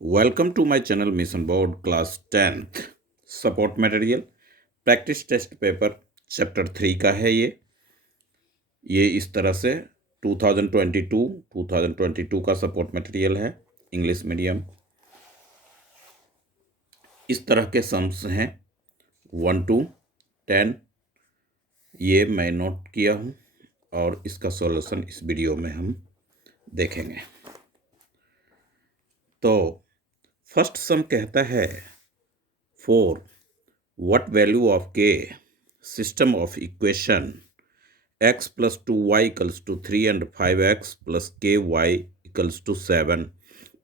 Welcome to my channel mission board class 10th support material practice test paper chapter 3 का है। ये इस तरह से 2022 का सपोर्ट मटेरियल है। इंग्लिश मीडियम इस तरह के सम्स हैं 1 to 10। ये मैं नोट किया हूँ और इसका सॉल्यूशन इस वीडियो में हम देखेंगे। तो फर्स्ट सम कहता है for what value of k system of equation x plus 2y equals to 3 and 5x plus ky equals to 7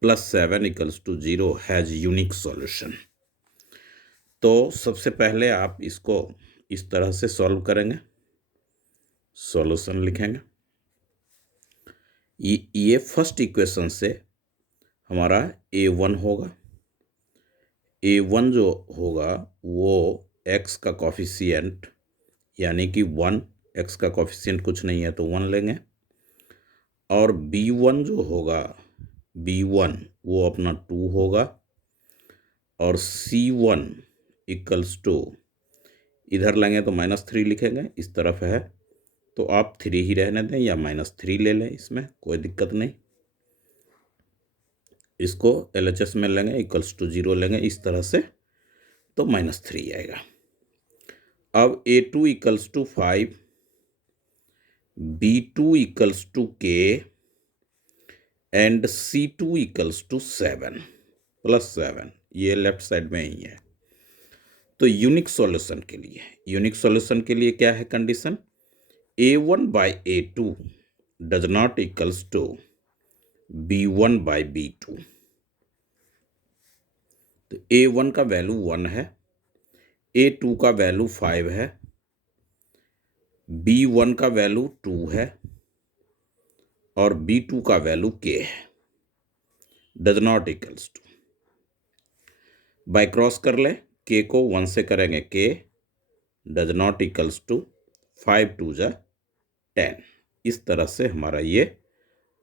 plus 7 equals to 0 has unique solution। तो सबसे पहले आप इसको इस तरह से सॉल्व करेंगे, सॉल्यूशन लिखेंगे। ये फर्स्ट इक्वेशन से हमारा a1 होगा। a1 जो होगा वो x का कॉफिशिएंट यानी कि 1, x का कॉफिशिएंट कुछ नहीं है तो 1 लेंगे। और b1 जो होगा b1 वो अपना 2 होगा। और c1 इक्वल्स टू इधर लेंगे तो -3 लिखेंगे, इस तरफ है तो आप 3 ही रहने दें या -3 ले लें, इसमें कोई दिक्कत नहीं। इसको LHS में लेंगे इक्वल्स टू 0 लेंगे इस तरह से तो -3 आएगा। अब a2 equals to 5, b2 equals to k and c2 equals to 7 plus 7, ये लेफ्ट साइड में ही है। तो यूनिक सॉल्यूशन के लिए क्या है condition? a1 by a2 does not equals to b1 by b2। तो a1 का वैल्यू 1 है, a2 का वैल्यू 5 है, b1 का वैल्यू 2 है और b2 का वैल्यू k है। Does not equals to, by cross कर ले, k को 1 से करेंगे k does not equals to 5 2 जा 10। इस तरह से हमारा ये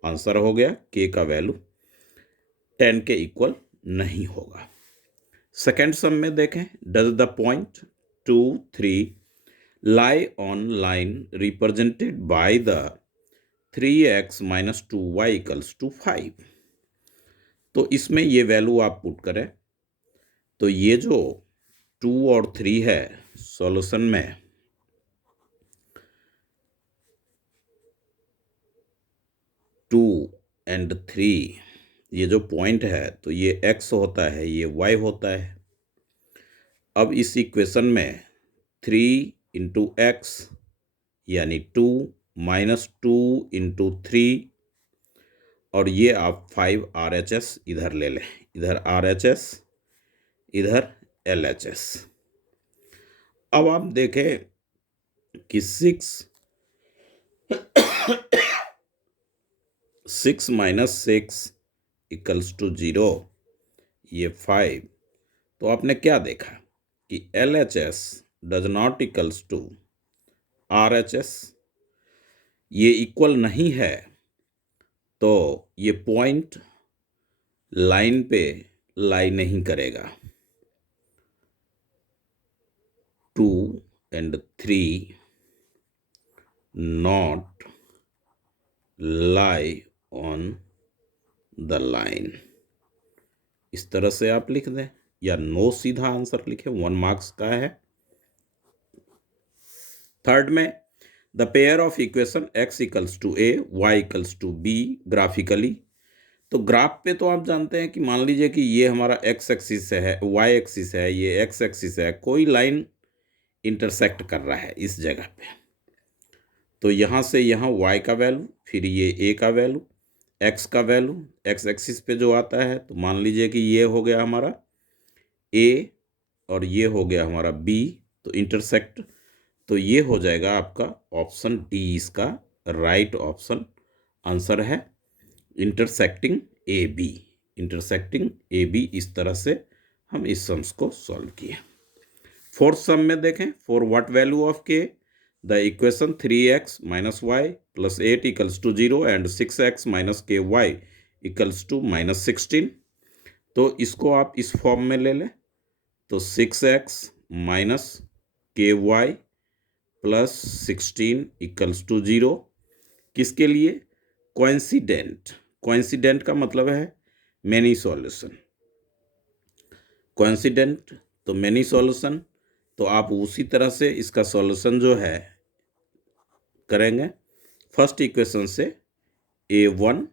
आंसर हो गया। k का वैल्यू 10 के इक्वल नहीं होगा। सेकेंड सम में देखें, does the point 2 3 lie on line represented by the 3x minus 2y equals to 5। तो इसमें ये वैल्यू आप पुट करें तो ये जो 2 और 3 है सॉल्यूशन में, टू एंड 3 ये जो पॉइंट है तो ये x होता है, ये y होता है। अब इस इक्वेशन में 3 इंटू एक्स यानी 2 माइनस 2 इंटू 3 और ये आप 5 RHS इधर ले लें, इधर RHS इधर LHS। अब आप देखें कि 6 माइनस 6 इक्वल्स टू 0, ये 5। तो आपने क्या देखा कि LHS does not equals to RHS, ये इक्वल नहीं है तो ये पॉइंट लाइन पे लाई नहीं करेगा। 2 and 3 not lie on the line, इस तरह से आप लिख दें या नो सीधा आंसर लिखें, 1 मार्क्स का है। थर्ड में the pair of equation x equals to a y equals to b graphically. तो ग्राफ पे तो आप जानते हैं कि मान लीजिए कि ये हमारा x एक्सिस है, y एक्सिस है, ये x एक्सिस है, कोई लाइन इंटरसेक्ट कर रहा है इस जगह पे। तो यहाँ से यहाँ y का वैल्यू, फिर ये a का वैल्यू, x का वैल्यू, x एक्सिस पे जो आता है तो मान लीजिए कि ये हो गया हमारा a और ये हो गया हमारा b, तो इंटरसेक्ट, तो ये हो जाएगा आपका ऑप्शन डी, इसका राइट ऑप्शन आंसर है intersecting A B. Intersecting A B, इस तरह से हम इस सम्स को सॉल्व किए। फोर्थ सम में देखें, for what value of k the equation 3x minus y plus 8 equals to 0 and 6x minus k y equals to -16। तो इसको आप इस फॉर्म में ले लें, तो 6x minus k Y plus 16 equals to 0। किसके लिए? कोइंसिडेंट। कोइंसिडेंट का मतलब है मैनी सॉल्यूशन। कोइंसिडेंट तो मैनी सॉल्यूशन, तो आप उसी तरह से इसका सॉल्यूशन जो है करेंगे। फर्स्ट इक्वेशन से a1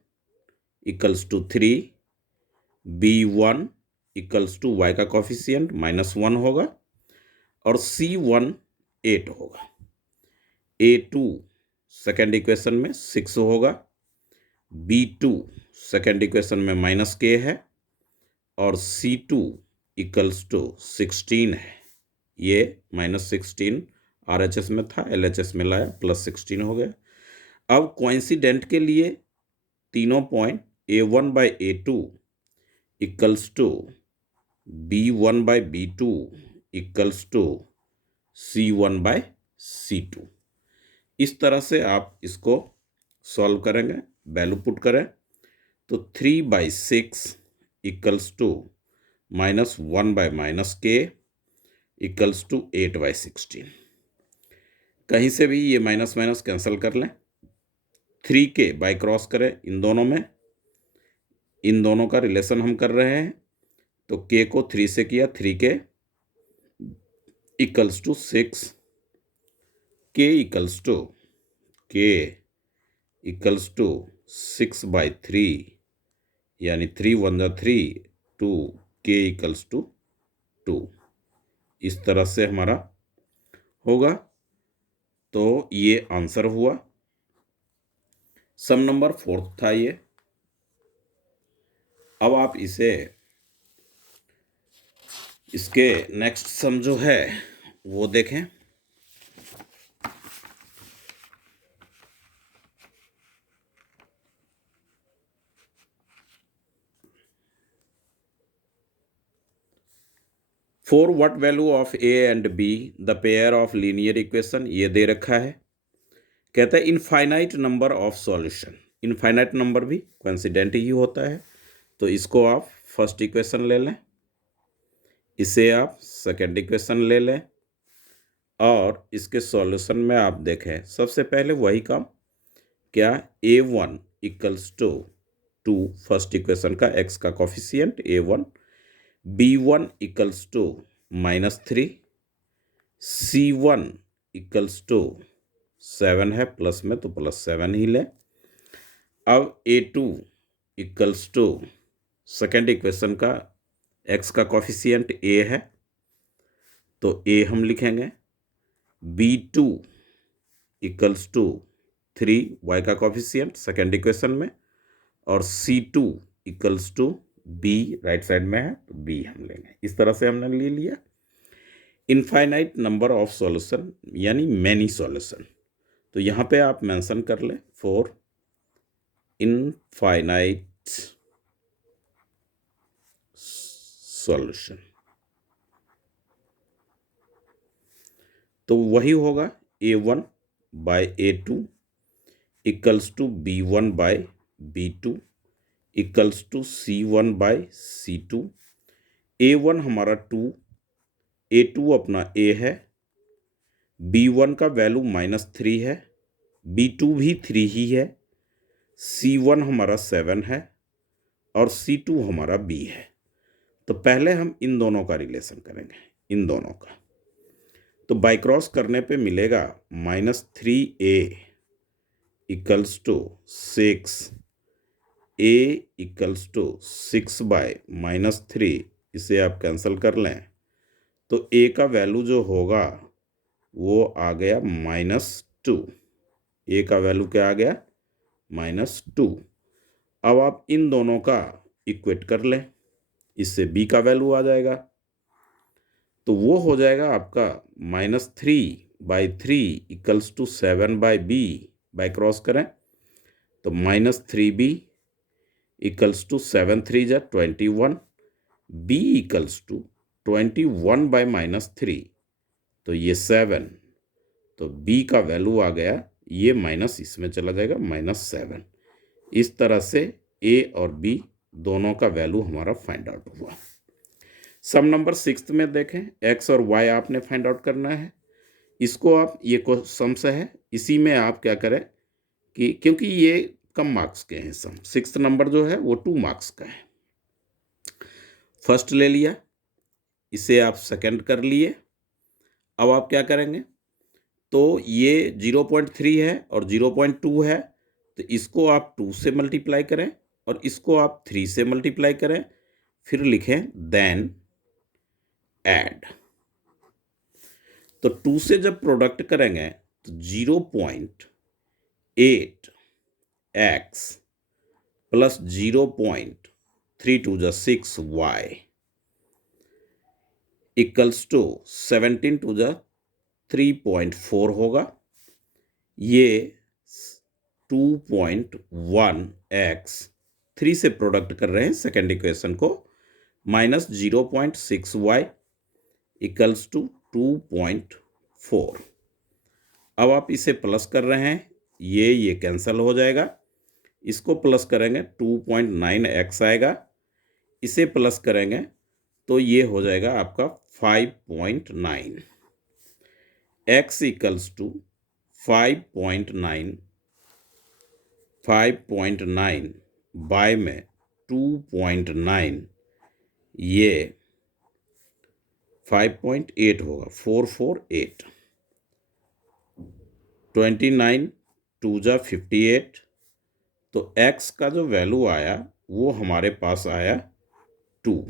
equals to 3, b1 equals to y का कॉफिशिएंट -1 होगा और c1 8 होगा। a2 सेकेंड इक्वेशन में 6 होगा, b2 सेकेंड इक्वेशन में -k है और c2 इक्वल्स टू 16 है। ये -16 RHS में था, LHS में लाया, +16 हो गया। अब कोइंसिडेंट के लिए तीनों point a1/a2 equals to b1/b2 equals to c1/c2। इस तरह से आप इसको सॉल्व करेंगे, वैल्यू पुट करें तो 3/6 equals to -1/-k equals to 8/16। कहीं से भी ये माइनस माइनस कैंसिल कर लें, 3k बाय क्रॉस करें इन दोनों में, इन दोनों का रिलेशन हम कर रहे हैं, तो k को 3 से किया, 3k equals to 6, k equals to 6/3 यानी 3 1 3, 2 k इक्वल्स टू 2। इस तरह से हमारा होगा। तो ये आंसर हुआ। सम नंबर 4 था ये। अब आप इसे इसके नेक्स्ट सम जो है वो देखें। For what value of a and b the pair of linear equation, ये दे रखा है। कहता है infinite number of solution. Infinite number भी कोइंसिडेंट ही होता है, तो इसको आप फर्स्ट इक्वेशन ले लें, इसे आप सेकेंड इक्वेशन ले लें और इसके सॉल्यूशन में आप देखें सबसे पहले वही काम, क्या a1 equals to 2 first equation का x का coefficient a1, b1 equals to -3, c1 equals to 7 है, प्लस में तो +7 ही लें। अब a2 equals to second equation का x का कॉफिशिएंट a है, तो a हम लिखेंगे, b2 इक्वल्स टू 3 y का कॉफिशिएंट सेकेंड इक्वेशन में, और c2 equals to b right side में है, तो b हम लेंगे। इस तरह से हमने ले लिया इनफाइनाइट नंबर ऑफ सॉल्यूशन यानी मैनी सॉल्यूशन। तो यहाँ पे आप मेंशन कर लें फॉर इनफाइनाइट सॉल्यूशन, तो वही होगा a1/a2 equals to b1/b2 equals to c1/c2। a1 हमारा 2, a2 अपना a है, b1 का वैल्यू -3 है, b2 भी 3 ही है, c1 हमारा 7 है और c2 हमारा b है। तो पहले हम इन दोनों का रिलेशन करेंगे, इन दोनों का। तो बाय क्रॉस करने पे मिलेगा -3a equals to 6, a equals to 6/-3, इसे आप कैंसिल कर लें तो a का वैल्यू जो होगा वो आ गया -2। a का वैल्यू क्या आ गया? -2। अब आप इन दोनों का इक्वेट कर लें, इससे b का वैल्यू आ जाएगा, तो वो हो जाएगा आपका -3/3 equals to 7/b। By cross करें तो -3b इक्वल्स टू 7 3 जा 21, b इक्वल्स टू 21/-3, तो ये 7, तो b का वैल्यू आ गया, ये माइनस इसमें चला जाएगा -7। इस तरह से a और b दोनों का वैल्यू हमारा फाइंड आउट हुआ। सम नंबर 6 में देखें, एक्स और वाई आपने फाइंड आउट करना है। इसको आप, ये सम्स है, इसी में आप क्या करें कि क्योंकि ये कम मार्क्स के हैं सम, 6th नंबर जो है वो 2 मार्क्स का है। फर्स्ट ले लिया, इसे आप सेकंड कर लिए। अब आप क्या करेंगे, तो ये 0.3 है और 0.2 है, तो इसको आप 2 से मल्टीप्लाई करें और इसको आप 3 से मल्टीप्लाई करें, फिर लिखें देन ऐड। तो 2 से जब प्रोडक्ट करेंगे तो 0.8 x plus 0.3 to the 6 y equals to 17 to the 3.4 होगा। ये 2.1 एक्स 3 से प्रोडक्ट कर रहे हैं सेकेंड इक्वेशन को, माइनस 0.6 वाई इक्वल्स टू 2.4। अब आप इसे प्लस कर रहे हैं, ये कैंसिल हो जाएगा। इसको प्लस करेंगे 2.9 एक्स आएगा, इसे प्लस करेंगे तो ये हो जाएगा आपका 5.9 एक्स इक्वल्स टू 5.9 बाय में 2.9, ये 5.8 होगा, 448। 29 टू जा 58, तो x का जो वैल्यू आया वो हमारे पास आया 2।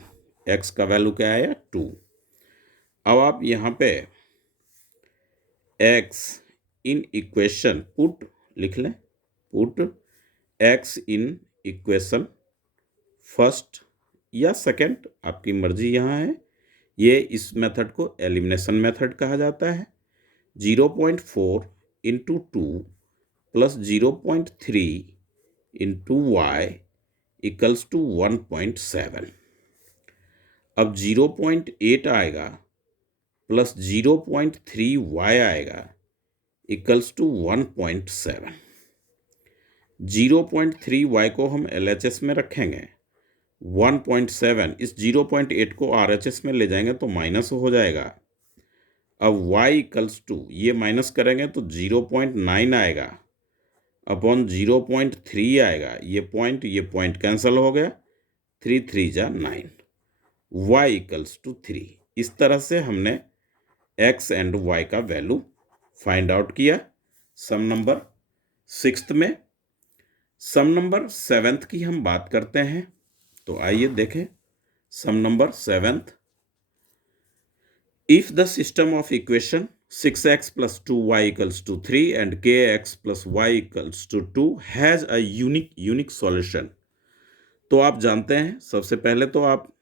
x का वैल्यू क्या आया 2। अब आप यहाँ पे x इन इक्वेशन पुट लिख लें, put x in equation first या सेकंड, आपकी मर्जी यहाँ है। ये इस मेथड को एलिमिनेशन मेथड कहा जाता है। 0.4 into 2 plus 0.3 into y equals to 1.7। अब 0.8 आएगा प्लस 0.3 वाई आएगा इक्वल्स टू 1.7। 0.3 वाई को हम LHS में रखेंगे, 1.7 इस 0.8 को RHS में ले जाएंगे तो माइनस हो जाएगा। अब y इक्वल्स टू, ये माइनस करेंगे तो 0.9 आएगा अपॉन 0.3 आएगा, ये पॉइंट कैंसिल हो गया, 3 3 जा 9, y इक्वल्स टू 3। इस तरह से हमने x एंड y का वैल्यू फाइंड आउट किया सम नंबर 6 में। सम नंबर 7 की हम बात करते हैं, तो आइए देखें सम number 7। If the system of equation 6x plus 2y equals to 3 and kx plus y equals to 2 has a unique solution, तो आप जानते हैं, सबसे पहले तो आप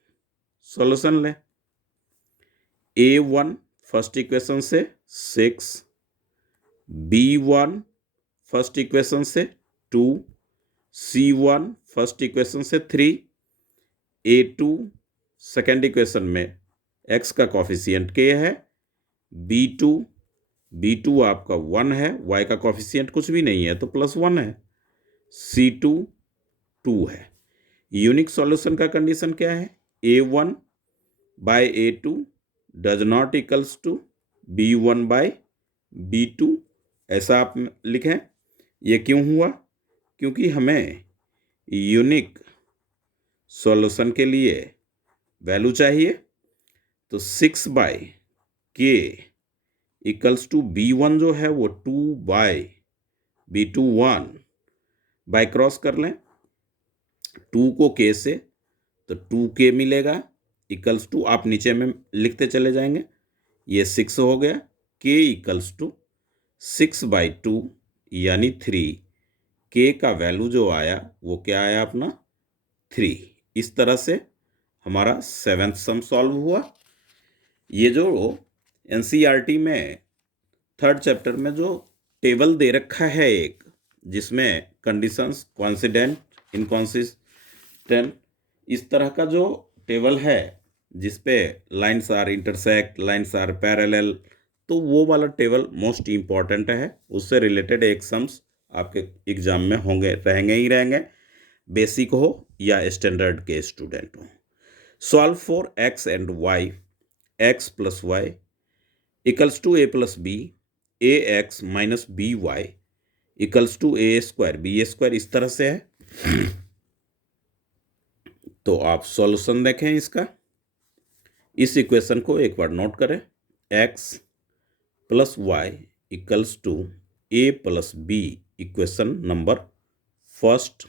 सॉल्यूशन लें। a1 फर्स्ट इक्वेशन से 6, b1 फर्स्ट इक्वेशन से 2, c1 फर्स्ट इक्वेशन से 3, a2 सेकेंड इक्वेशन में x का कॉफिशिएंट k है, b2 आपका 1 है, y का कॉफिशिएंट कुछ भी नहीं है तो +1 है, c2 2 है। यूनिक सॉल्यूशन का कंडीशन क्या है, a1 by a2 does not equals to b1 by b2, ऐसा आप लिखें। ये क्यों हुआ, क्योंकि हमें यूनिक सॉल्यूशन के लिए वैल्यू चाहिए। तो 6 bye k equals to b1 जो है वो 2 बाय b2 1, बाय क्रॉस कर लें 2 को k से, तो 2k मिलेगा इक्वल्स टू, आप नीचे में लिखते चले जाएंगे, ये 6 हो गया, k इक्वल्स टू 6 बाय 2 यानी 3। k का वैल्यू जो आया वो क्या आया अपना 3। इस तरह से हमारा 7th सम सॉल्व हुआ। ये जो NCERT में 3rd चैप्टर में जो टेबल दे रखा है एक, जिसमें कंडीशंस, कॉन्सिडेंट, इनकॉन्सिस्टेंट, इस तरह का जो टेबल है जिसपे lines are intersect, lines are parallel, तो वो वाला टेबल मोस्ट इम्पॉर्टेंट है। उससे रिलेटेड एक सम्स आपके एग्जाम में रहेंगे ही रहेंगे। बेसिक हो या स्टैंडर्ड के स्टूडेंट हो। Solve for x and y, x plus Y equals to A plus b, a x minus B Y equals to a square b square, इस तरह से है। तो आप सॉल्यूशन देखें इसका। इस इक्वेशन को एक बार नोट करें। X plus Y equals to A plus b, equation number first.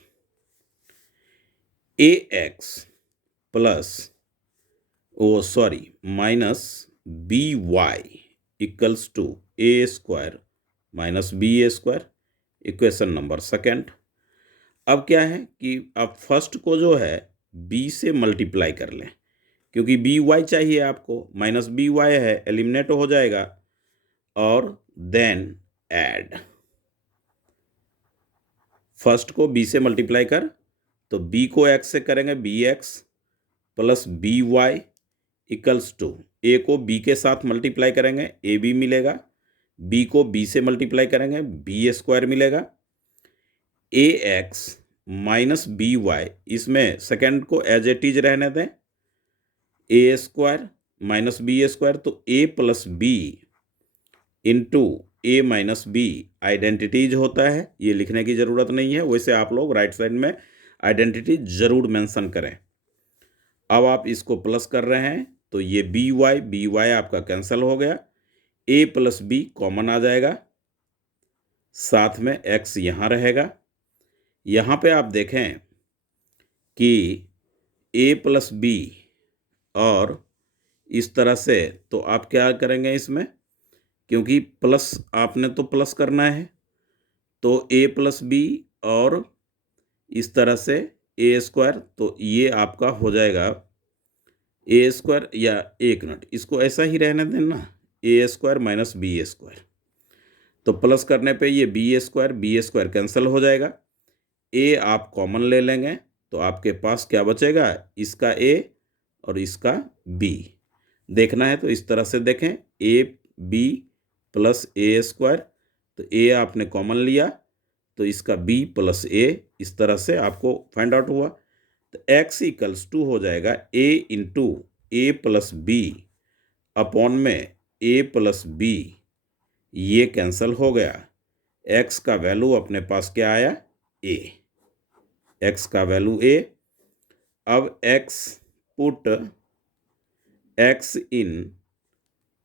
A x plus minus B Y equals to a square minus b a square, equation number second. अब क्या है कि आप फर्स्ट को जो है बी से मल्टीप्लाई कर लें, क्योंकि बी वाई चाहिए आपको, माइनस बी वाई है, एलिमिनेट हो जाएगा। और देन ऐड, फर्स्ट को बी से मल्टीप्लाई कर, तो बी को एक्स से करेंगे, B X plus B Y equals to, A को बी के साथ मल्टीप्लाई करेंगे, ए बी मिलेगा, बी को बी से मल्टीप्लाई करेंगे, बी स्क्वायर मिलेगा, A x minus B Y, इसमें सेकेंड को एज इट इज रहने दें, A square minus B square, तो ए प्लस बी इंटू ए माइनस बी आइडेंटिटीज होता है, ये लिखने की ज़रूरत नहीं है, वैसे आप लोग राइट साइड में आइडेंटिटी जरूर मेंशन करें। अब आप इसको प्लस कर रहे हैं, तो ये बी वाई आपका कैंसिल हो गया, ए प्लस बी कॉमन आ जाएगा, साथ में एक्स यहाँ रहेगा। यहाँ पे आप देखें कि ए प्लस बी और इस तरह से, तो आप क्या करेंगे इसमें, क्योंकि प्लस आपने तो प्लस करना है, तो ए प्लस बी और इस तरह से ए स्क्वायर, तो ये आपका हो जाएगा ए स्क्वायर, या एक मिनट इसको ऐसा ही रहने देना, ए स्क्वायर माइनस बी स्क्वायर, तो प्लस करने पे ये बी स्क्वायर कैंसिल हो जाएगा, ए आप कॉमन ले लेंगे, तो आपके पास क्या बचेगा, इसका ए और इसका बी। देखना है तो इस तरह से देखें, a b plus a square, तो ए आपने कॉमन लिया, तो इसका बी प्लस ए, इस तरह से आपको फाइंड आउट हुआ। तो एक्स इक्वल्स टू हो जाएगा ए इंटू ए प्लस बी अपॉन में ए प्लस बी, ये कैंसिल हो गया। एक्स का वैल्यू अपने पास क्या आया, ए, एक्स का वैल्यू ए। अब x put x in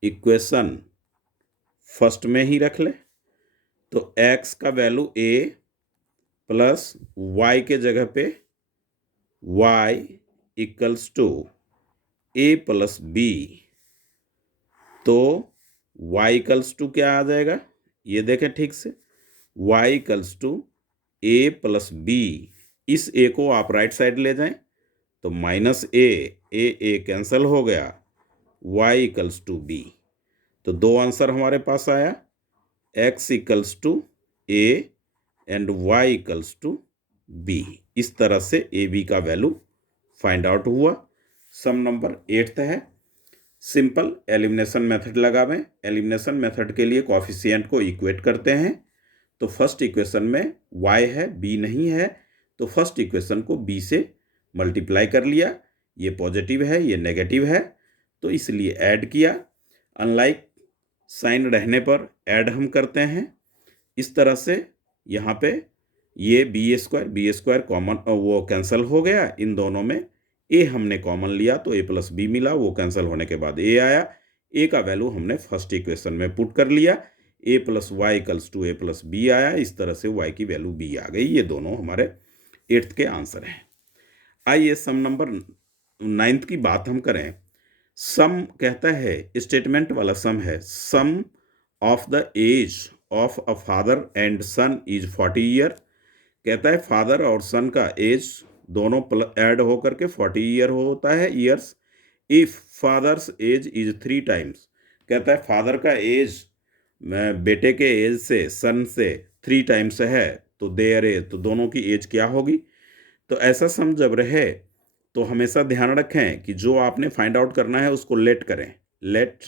equation first में ही रख ले, तो एक्स का वैल्यू ए प्लस वाई के जगह पे y equals to A plus b, तो वाई इक्वल्स टू क्या आ जाएगा, ये देखें ठीक से, y equals to A plus b, इस ए को आप राइट साइड ले जाएं, तो माइनस ए कैंसिल हो गया, वाई इक्वल्स टू बी। तो दो आंसर हमारे पास आया, x equals to a and y equals to b. इस तरह से ए बी का वैल्यू फाइंड आउट हुआ। सम नंबर 8 है। सिंपल एलिमिनेशन मेथड लगावें। एलिमिनेशन मेथड के लिए कोएफिशिएंट को इक्वेट करते हैं, तो फर्स्ट इक्वेशन में y है, b नहीं है, तो फर्स्ट इक्वेशन को b से मल्टीप्लाई कर लिया, ये पॉजिटिव है, ये नेगेटिव है, तो इसलिए ऐड किया। अनलाइक साइन रहने पर ऐड हम करते हैं इस तरह से। यहाँ पे ये बी स्क्वायर कॉमन, वो कैंसिल हो गया, इन दोनों में ए हमने कॉमन लिया, तो ए प्लस बी मिला, वो कैंसिल होने के बाद ए आया, ए का वैल्यू हमने फर्स्ट इक्वेशन में पुट कर लिया, A plus Y equals to A plus B आया, इस तरह से वाई की वैल्यू बी आ गई। ये दोनों हमारे 8th के आंसर हैं। आइए सम नंबर 9 की बात हम करें। सम कहता है, स्टेटमेंट वाला सम है, sum of the age of a father and son is 40 year. कहता है फादर और सन का एज दोनों ऐड होकर के 40 ईयर होता है, years. If father's age is 3 times, कहता है फादर का एज बेटे के एज से, सन से 3 टाइम्स है, तो देयर एज, तो दोनों की एज क्या होगी। तो ऐसा सम जब रहे तो हमेशा ध्यान रखें कि जो आपने फाइंड आउट करना है उसको लेट करें। Let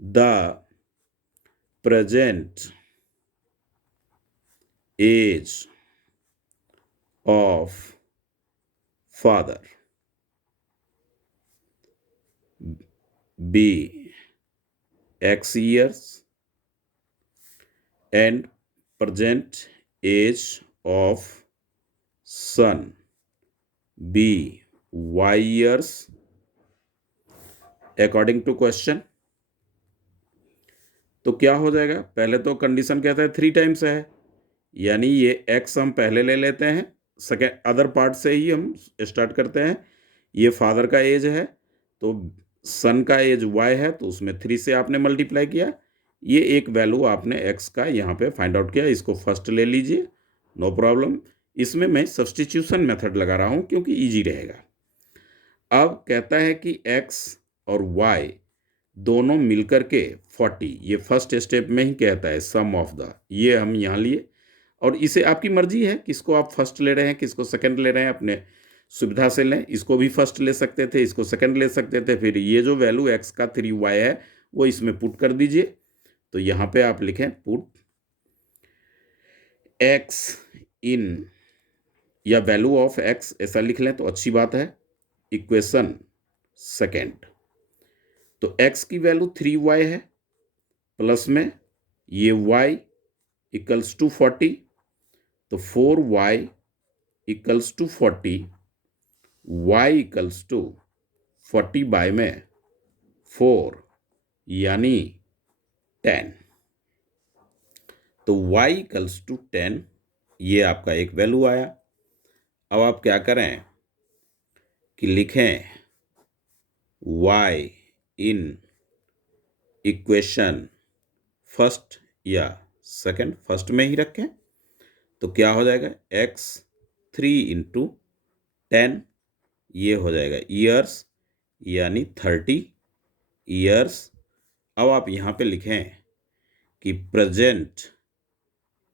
the present age of father, B x years, and present age of son, B y years, according to question। तो क्या हो जाएगा, पहले तो कंडीशन कहता है 3 टाइम्स है, यानी ये x हम पहले ले लेते हैं, सेकेंड अदर पार्ट से ही हम स्टार्ट करते हैं। ये फादर का एज है, तो सन का एज y है, तो उसमें 3 से आपने मल्टीप्लाई किया। ये एक वैल्यू आपने x का यहाँ पे फाइंड आउट किया, इसको फर्स्ट ले लीजिए, नो प्रॉब्लम। इसमें मैं सब्स्टिट्यूशन मेथड लगा रहा हूँ क्योंकि ईजी रहेगा। अब कहता है कि x और y दोनों मिलकर के 40, ये फर्स्ट स्टेप में ही कहता है सम ऑफ द, ये हम यहाँ लिए। और इसे आपकी मर्जी है किसको आप फर्स्ट ले रहे हैं, किसको सेकंड ले रहे हैं, अपने सुविधा से लें। इसको भी फर्स्ट ले सकते थे, इसको सेकंड ले सकते थे। फिर ये जो वैल्यू x का 3y है वो इसमें पुट कर दीजिए। तो यहाँ पे आप लिखें पुट x इन, या वैल्यू ऑफ x ऐसा लिख लें तो अच्छी बात है, इक्वेशन सेकेंड। तो x की वैल्यू 3y है, प्लस में ये y इक्वल्स टू 40, तो 4y equals to 40, y equals to 40 by में 4 यानी 10। तो y इक्वल्स टू 10, ये आपका एक वैल्यू आया। अब आप क्या करें कि लिखें y इन इक्वेशन फर्स्ट या सेकंड, फर्स्ट में ही रखें। तो क्या हो जाएगा, x 3 इंटू 10, ये हो जाएगा ईयर्स, यानी 30 ईयर्स। अब आप यहाँ पे लिखें कि present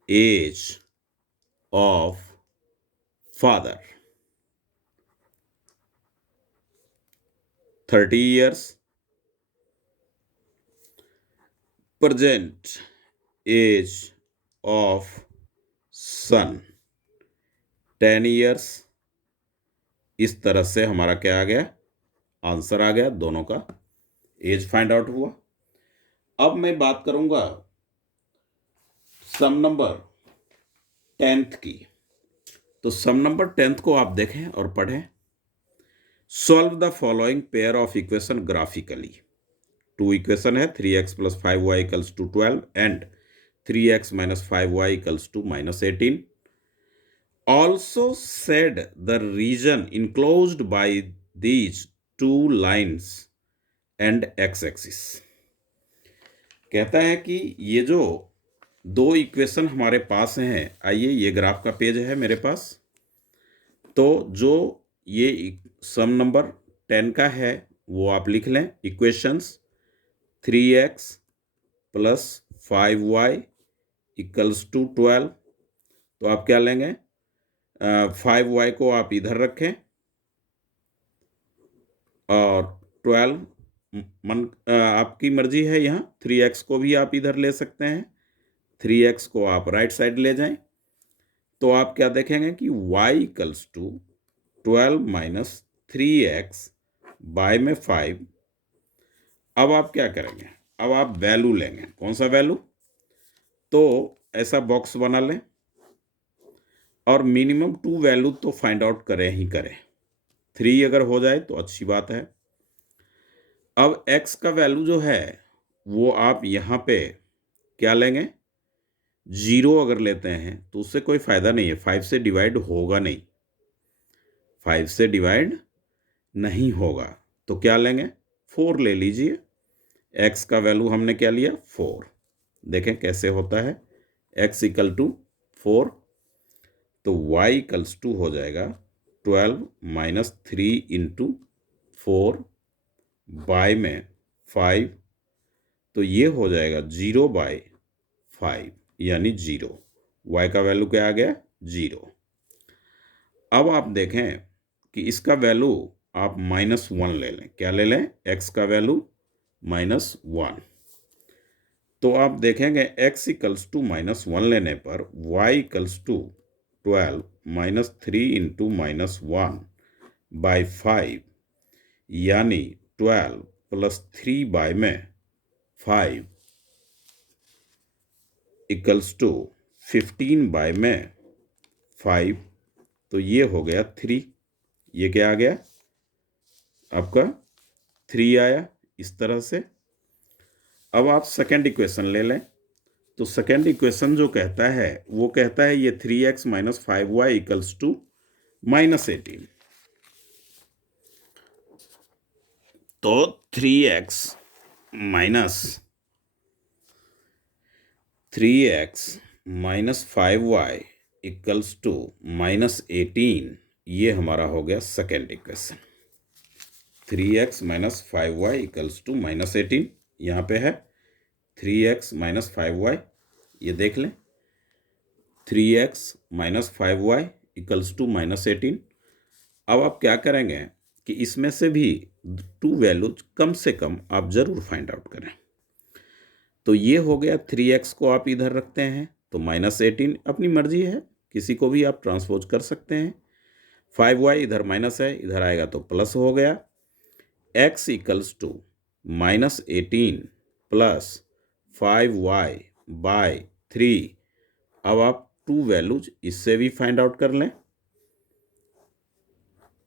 age of father 30 years, present age of son 10 years. इस तरह से हमारा क्या आ गया, आंसर आ गया, दोनों का एज फाइंड आउट हुआ। अब मैं बात करूंगा सम नंबर 10th की। तो सम नंबर 10th को आप देखें और पढ़ें। Solve the following pair of equation graphically. 2 equation है, 3x plus 5y equals to 12 and 3x minus 5y equals to minus 18। Also said the region enclosed by these 2 lines and x axis. कहता है कि ये जो 2 equation हमारे पास हैं, आइए ये ग्राफ का पेज है मेरे पास। तो जो ये सम नंबर 10 का है वो आप लिख लें, equations 3x plus 5y equals to 12। तो आप क्या लेंगे, 5y को आप इधर रखें और 12 आपकी मर्जी है, यहाँ 3x को भी आप इधर ले सकते हैं, 3x को आप राइट साइड ले जाएं। तो आप क्या देखेंगे कि y equals to 12 minus 3x by में 5। अब आप क्या करेंगे, अब आप वैल्यू लेंगे, कौन सा वैल्यू, तो ऐसा बॉक्स बना लें और मिनिमम 2 वैल्यू तो फाइंड आउट करें ही करें। 3 अगर हो जाए तो अच्छी बात है। अब x का वैल्यू जो है वो आप यहाँ पे क्या लेंगे, 0 अगर लेते हैं तो उससे कोई फ़ायदा नहीं है, 5 से डिवाइड होगा नहीं, 5 से डिवाइड नहीं होगा। तो क्या लेंगे, 4 ले लीजिए। x का वैल्यू हमने क्या लिया, 4। देखें कैसे होता है, x इक्वल टू 4, तो y इक्वल्स टू हो जाएगा 12 माइनस 3 इंटू 4 बाय में 5। तो ये हो जाएगा 0 बाय 5 यानी 0। y का वैल्यू क्या आ गया, 0। अब आप देखें कि इसका वैल्यू आप -1 ले लें, क्या ले लें, x का वैल्यू -1। तो आप देखेंगे x इक्वल्स टू -1 लेने पर y equals to 12 minus 3 into minus 1 by 5 यानी 12 प्लस 3 बाय में 5 इक्वल्स टू 15 बाय में 5। तो ये हो गया 3। ये क्या आ गया आपका 3 आया इस तरह से। अब आप सेकेंड इक्वेशन ले लें। तो सेकेंड इक्वेशन जो कहता है वो कहता है ये 3x minus 5y equals to minus 18। तो 3x minus 5y equals to minus 18, ये हमारा हो गया second equation. 3x minus 5y equals to minus 18 यहाँ पे है 3x माइनस 5y, ये देख लें 3x minus 5y equals to minus 18। अब आप क्या करेंगे कि इसमें से भी 2 वैल्यूज कम से कम आप ज़रूर फाइंड आउट करें। तो ये हो गया 3x को आप इधर रखते हैं तो माइनस 18, अपनी मर्जी है, किसी को भी आप ट्रांसपोज कर सकते हैं। 5y इधर माइनस है, इधर आएगा तो प्लस हो गया। x equals to minus 18 plus 5y by 3। अब आप 2 वैल्यूज इससे भी फाइंड आउट कर लें।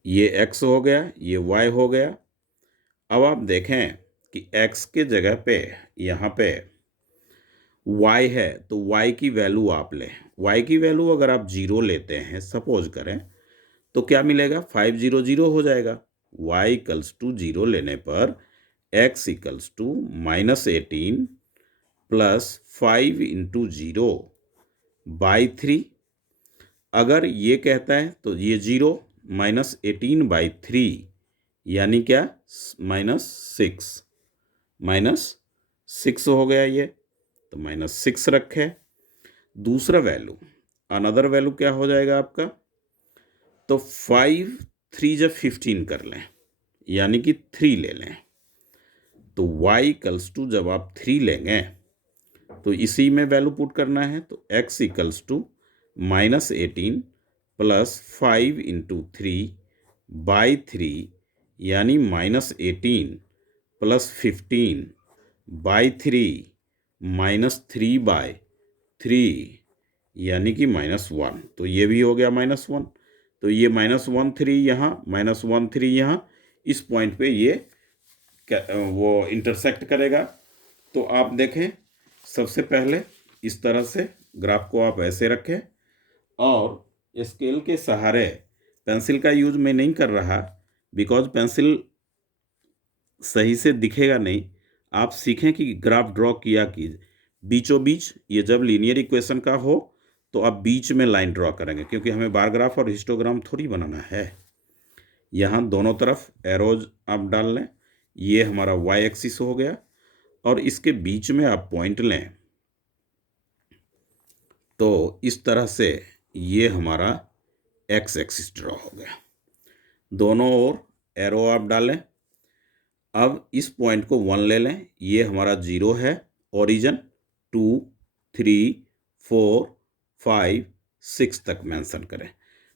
ये x हो गया, ये y हो गया। अब आप देखें कि x के जगह पे यहाँ पे y है तो y की वैल्यू आप लें। y की वैल्यू अगर आप 0 लेते हैं सपोज करें तो क्या मिलेगा 5 0 0 हो जाएगा। y इक्वल्स टू 0 लेने पर x equals to minus 18 plus 5 into 0 by 3। अगर ये कहता है तो ये 0 माइनस 18 बाई 3 यानी क्या माइनस 6 हो गया ये, तो माइनस 6 रखे। दूसरा वैल्यू अनदर वैल्यू क्या हो जाएगा आपका, तो 5 3 जब 15 कर लें यानी कि 3 ले लें। तो y इक्वल्स टू जब आप 3 लेंगे तो इसी में वैल्यू पुट करना है। तो x equals to minus 18 plus 5 into 3 by 3 यानी minus 18 plus 15 by 3 minus 3 by 3 यानी कि माइनस 1। तो ये भी हो गया माइनस 1। तो ये माइनस 1 3 यहाँ, माइनस 1 3 यहाँ, इस पॉइंट पे ये वो इंटरसेक्ट करेगा। तो आप देखें सबसे पहले इस तरह से ग्राफ को आप ऐसे रखें और स्केल के सहारे, पेंसिल का यूज मैं नहीं कर रहा बिकॉज पेंसिल सही से दिखेगा नहीं। आप सीखें कि ग्राफ ड्रॉ किया कि बीचों बीच, ये जब लीनियर इक्वेशन का हो तो आप बीच में लाइन ड्रॉ करेंगे क्योंकि हमें बार ग्राफ और हिस्टोग्राम थोड़ी बनाना है। यहाँ दोनों तरफ एरोज आप डाल लें। ये हमारा y एक्सिस हो गया और इसके बीच में आप पॉइंट लें तो इस तरह से ये हमारा x एक्सिस ड्रॉ हो गया। दोनों ओर एरो आप डालें। अब इस पॉइंट को 1 ले लें, ये हमारा 0 है, ओरिजिन 2 3 4 5 6 तक मेंशन करें।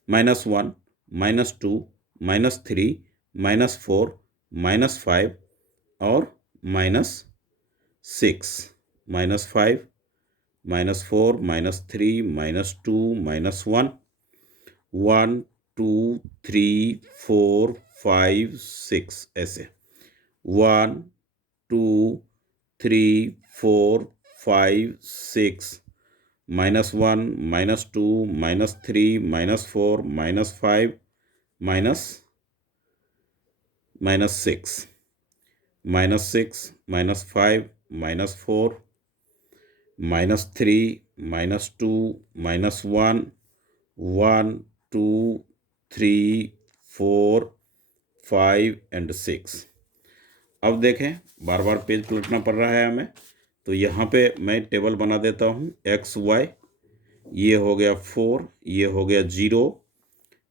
-1 -2 -3 -4 -5 और -6 -5 -4 -3 -2 -1 1 2 3 4 5 6 ऐसे 1 2 3 4 5 6 -1 -2 -3 -4 -5 -6 -6 -5 -4 -3 -2 -1 1 2 3 4 5 एंड 6। अब देखें बार बार पेज पलटना पड़ रहा है हमें, तो यहाँ पे मैं टेबल बना देता हूँ एक्स वाई। ये हो गया 4, ये हो गया 0,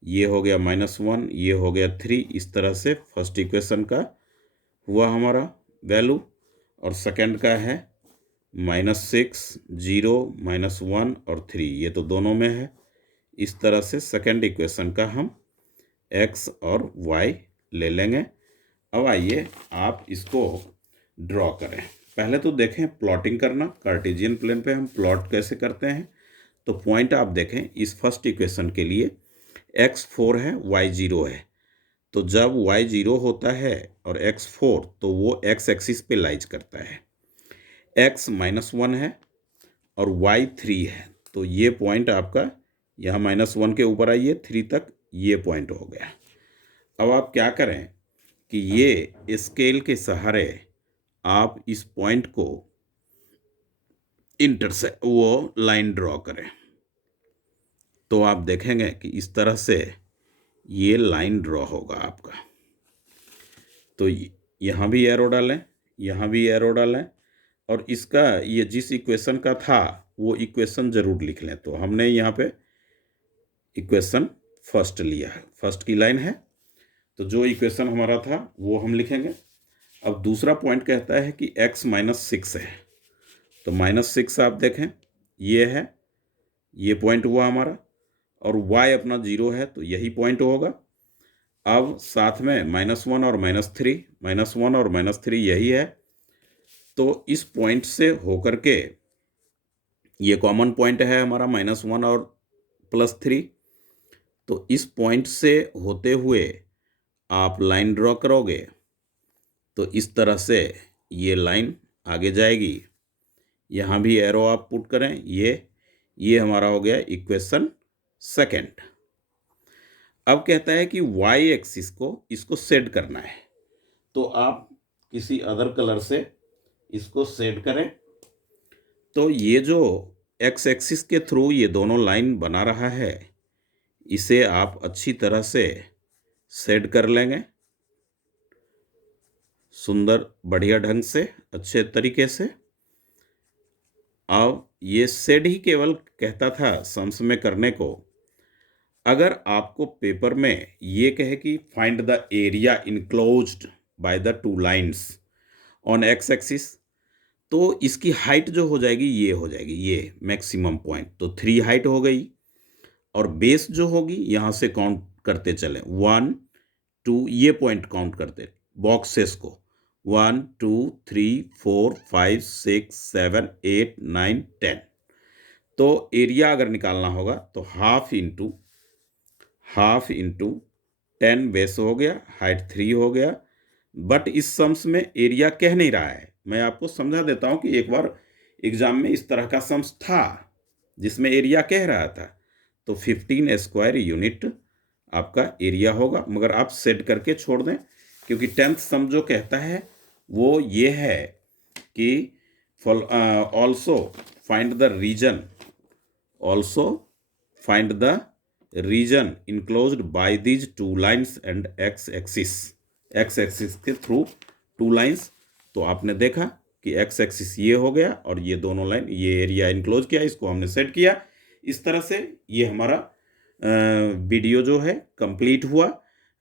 ये हो गया -1, ये हो गया 3। इस तरह से फर्स्ट इक्वेशन का हुआ हमारा वैल्यू और सेकंड का है -6 0 -1 और 3, ये तो दोनों में है। इस तरह से सेकेंड इक्वेशन का हम x और y ले लेंगे। अब आइए आप इसको ड्रॉ करें। पहले तो देखें प्लॉटिंग करना, कार्टेशियन प्लेन पे हम प्लॉट कैसे करते हैं। तो पॉइंट आप देखें, इस फर्स्ट इक्वेशन के लिए x 4 है, y 0 है। तो जब y 0 होता है और x 4, तो वो x एक्सिस पे लाइज करता है। x -1 है और y 3 है, तो ये पॉइंट आपका यहाँ -1 के ऊपर आइए 3 तक, ये पॉइंट हो गया। अब आप क्या करें कि ये स्केल के सहारे आप इस पॉइंट को इंटरसेक्ट वो लाइन ड्रॉ करें। तो आप देखेंगे कि इस तरह से ये लाइन ड्रॉ होगा आपका। तो यहाँ भी एरो डालें, यहाँ भी एरो डालें, और इसका ये जिस इक्वेशन का था वो इक्वेशन ज़रूर लिख लें। तो हमने यहाँ पे इक्वेशन फर्स्ट लिया है, फर्स्ट की लाइन है, तो जो इक्वेशन हमारा था वो हम लिखेंगे। अब दूसरा पॉइंट कहता है कि x -6 है, तो -6 आप देखें ये है, ये पॉइंट हुआ हमारा, और y अपना 0 है, तो यही पॉइंट होगा। अब साथ में -1 और -3, -1 और -3 यही है। तो इस पॉइंट से होकर के ये कॉमन पॉइंट है हमारा -1 और +3। तो इस पॉइंट से होते हुए आप लाइन ड्रॉ करोगे तो इस तरह से ये लाइन आगे जाएगी। यहाँ भी एरो आप पुट करें, ये हमारा हो गया इक्वेशन सेकंड। अब कहता है कि वाई एक्सिस को इसको सेट करना है, तो आप किसी अदर कलर से इसको सेट करें। तो ये जो एक्स एक्सिस के थ्रू ये दोनों लाइन बना रहा है, इसे आप अच्छी तरह से सेट कर लेंगे, सुंदर बढ़िया ढंग से, अच्छे तरीके से। अब ये सेट ही केवल कहता था सम्स में करने को। अगर आपको पेपर में ये कहे कि find the area enclosed by the two lines on x axis, तो इसकी हाइट जो हो जाएगी ये हो जाएगी, ये मैक्सिमम पॉइंट, तो 3 हाइट हो गई। और बेस जो होगी यहाँ से काउंट करते चले, 1 2, ये पॉइंट काउंट करते बॉक्सेस को, 1 2 3 4 5 6 7 8 9 10। तो एरिया अगर निकालना होगा तो हाफ इंटू 10 बेस हो गया, हाइट 3 हो गया। बट इस सम्स में एरिया कह नहीं रहा है। मैं आपको समझा देता हूं कि एक बार एग्जाम में इस तरह का सम्स था जिसमें एरिया कह रहा था, तो 15 स्क्वायर यूनिट आपका एरिया होगा। मगर आप सेट करके छोड़ दें, क्योंकि 10th सम जो कहता है वो ये है कि also find the region enclosed by these two lines and x axis के थ्रू टू लाइन्स। तो आपने देखा कि एक्स एक्सिस ये हो गया और ये दोनों लाइन, ये एरिया इनक्लोज किया, इसको हमने सेट किया। इस तरह से ये हमारा वीडियो जो है कंप्लीट हुआ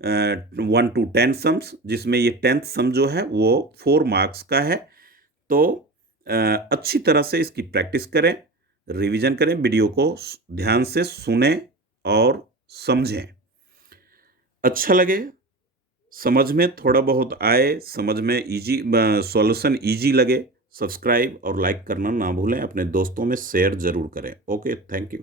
1 to 10 सम्स, जिसमें ये 10th सम जो है वो 4 मार्क्स का है। तो अच्छी तरह से इसकी प्रैक्टिस करें, रिवीजन करें, वीडियो को ध्यान से सुने और समझें। अच्छा लगे, समझ में थोड़ा बहुत आए, समझ में इजी सॉल्यूशन इजी लगे, सब्सक्राइब और लाइक करना ना भूलें, अपने दोस्तों में शेयर ज़रूर करें। Okay, thank you.